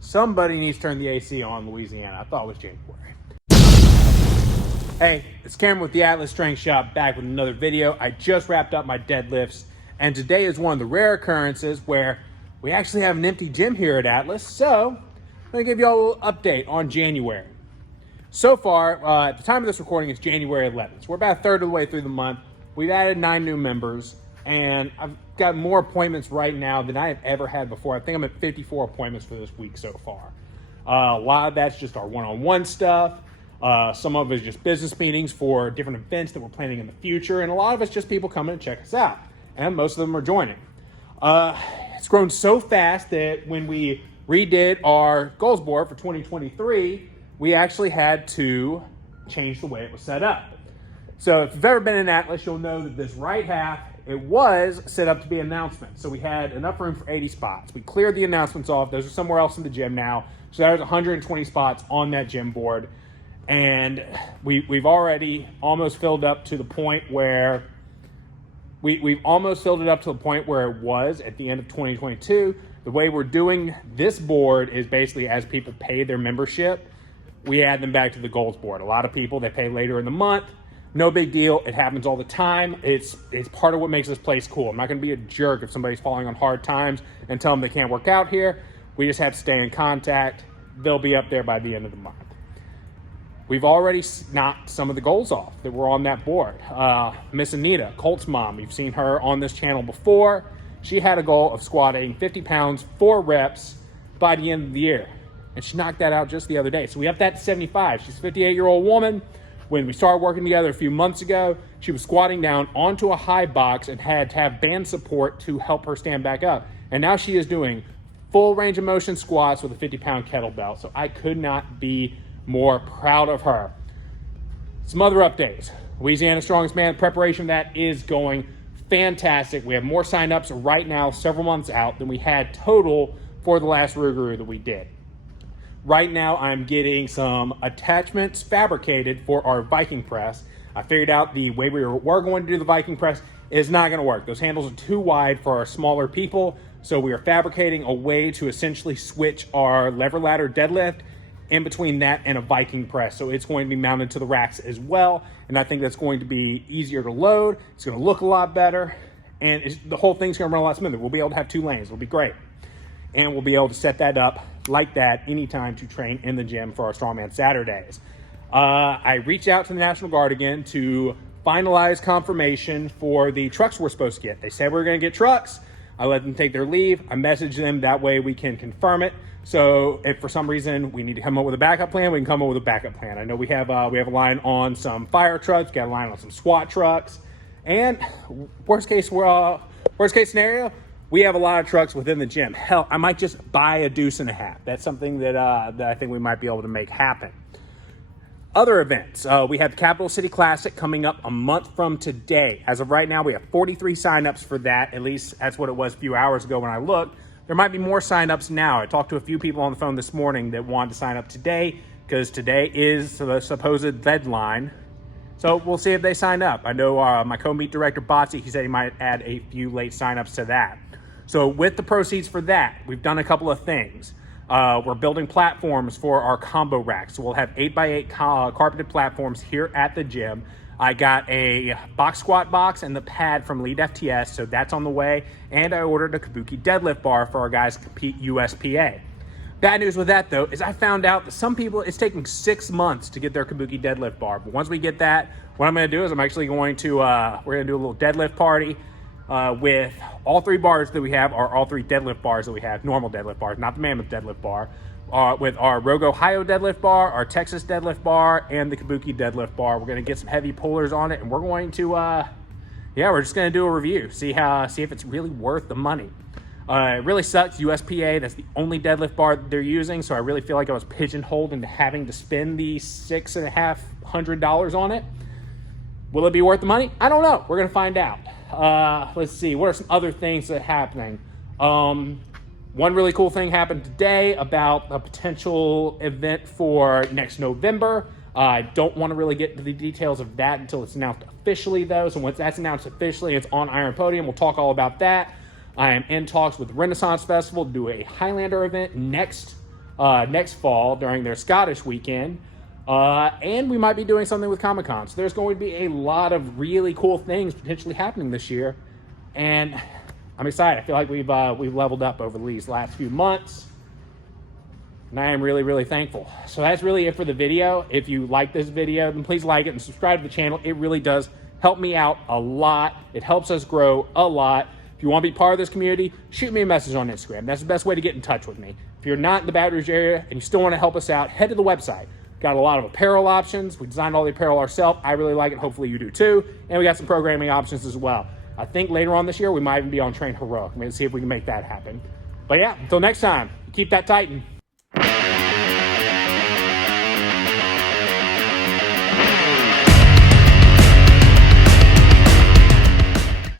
Somebody needs to turn the AC on in Louisiana. I thought it was January. Hey, it's Cameron with the Atlas Strength Shop, back with another video. I just wrapped up my deadlifts, and today is one of the rare occurrences where we actually have an empty gym here at Atlas. So I'm gonna give you all a little update on January. So far, at the time of this recording, it's January 11th. So we're about a third of the way through the month. We've added 9 new members, and I've got more appointments right now than I have ever had before. I think I'm at 54 appointments for this week so far. A lot of that's just our one-on-one stuff. Some of it is just business meetings for different events that we're planning in the future. And a lot of it's just people coming to check us out. And most of them are joining. It's grown so fast that when we redid our goals board for 2023, we actually had to change the way it was set up. So if you've ever been in Atlas, you'll know that this right half, it was set up to be announcements. So we had enough room for 80 spots. We cleared the announcements off. Those are somewhere else in the gym now. So there's 120 spots on that gym board. And we've already almost filled up to the point where we've almost filled it up to the point where it was at the end of 2022. The way we're doing this board is basically as people pay their membership, we add them back to the goals board. A lot of people, they pay later in the month. No big deal. It happens all the time. It's part of what makes this place cool. I'm not going to be a jerk if somebody's falling on hard times and tell them they can't work out here. We just have to stay in contact. They'll be up there by the end of the month. We've already knocked some of the goals off that were on that board. Miss Anita, Colt's mom, you've seen her on this channel before. She had a goal of squatting 50 pounds, 4 reps by the end of the year. And she knocked that out just the other day. So we upped that to 75. She's a 58-year-old woman. When we started working together a few months ago, she was squatting down onto a high box and had to have band support to help her stand back up. And now she is doing full range of motion squats with a 50-pound kettlebell. So I could not be more proud of her. Some other updates. Louisiana Strongest Man preparation, that is going fantastic. We have more signups right now, several months out, than we had total for the last Rougarou that we did. Right now, I'm getting some attachments fabricated for our Viking press. I figured out the way we were going to do the Viking press is not going to work. Those handles are too wide for our smaller people, so we are fabricating a way to essentially switch our lever ladder deadlift in between that and a Viking press. So it's going to be mounted to the racks as well. And I think that's going to be easier to load. It's going to look a lot better. And the whole thing's going to run a lot smoother. We'll be able to have 2 lanes. It'll be great. And we'll be able to set that up like that anytime to train in the gym for our Strongman Saturdays. I reached out to the National Guard again to finalize confirmation for the trucks we're supposed to get. They said we were going to get trucks. I let them take their leave. I messaged them. That way we can confirm it. So if for some reason we need to come up with a backup plan, we can come up with a backup plan. I know we have a line on some fire trucks, got a line on some SWAT trucks, and worst case scenario, we have a lot of trucks within the gym. Hell, I might just buy a deuce and a half. That's something that I think we might be able to make happen. Other events, we have the Capital City Classic coming up a month from today. As of right now, we have 43 signups for that. At least that's what it was a few hours ago when I looked. There might be more signups now. I talked to a few people on the phone this morning that wanted to sign up today because today is the supposed deadline. So we'll see if they sign up. I know my co-meet director, Botsy, he said he might add a few late signups to that. So with the proceeds for that, we've done a couple of things. We're building platforms for our combo racks. So we'll have 8x8 carpeted platforms here at the gym. I got a box squat box and the pad from Lead FTS, so that's on the way. And I ordered a Kabuki deadlift bar for our guys to compete USPA. Bad news with that though is I found out that some people, it's taking 6 months to get their Kabuki deadlift bar. But once we get that, what I'm gonna do is I'm actually going to, we're gonna do a little deadlift party with all 3 bars that we have, are all 3 deadlift bars that we have, normal deadlift bars, not the Mammoth deadlift bar. With our Rogue Ohio deadlift bar, our Texas deadlift bar, and the Kabuki deadlift bar. We're gonna get some heavy pullers on it, and we're going to, we're just gonna do a review, see if it's really worth the money. It really sucks, USPA, that's the only deadlift bar that they're using, so I really feel like I was pigeonholed into having to spend the $650 on it. Will it be worth the money? I don't know, we're gonna find out. Let's see, what are some other things that are happening? One really cool thing happened today about a potential event for next November. I don't want to really get into the details of that until it's announced officially, though. So once that's announced officially, it's on Iron Podium. We'll talk all about that. I am in talks with Renaissance Festival to do a Highlander event next fall during their Scottish weekend. And we might be doing something with Comic-Con. So there's going to be a lot of really cool things potentially happening this year. And I'm excited. I feel like we've leveled up over these last few months. And I am really, really thankful. So that's really it for the video. If you like this video, then please like it and subscribe to the channel. It really does help me out a lot. It helps us grow a lot. If you want to be part of this community, shoot me a message on Instagram. That's the best way to get in touch with me. If you're not in the Baton Rouge area and you still want to help us out, head to the website. Got a lot of apparel options. We designed all the apparel ourselves. I really like it. Hopefully you do too. And we got some programming options as well. I think later on this year, we might even be on Train Heroic. I'm going to see if we can make that happen. But yeah, until next time, keep that Titan.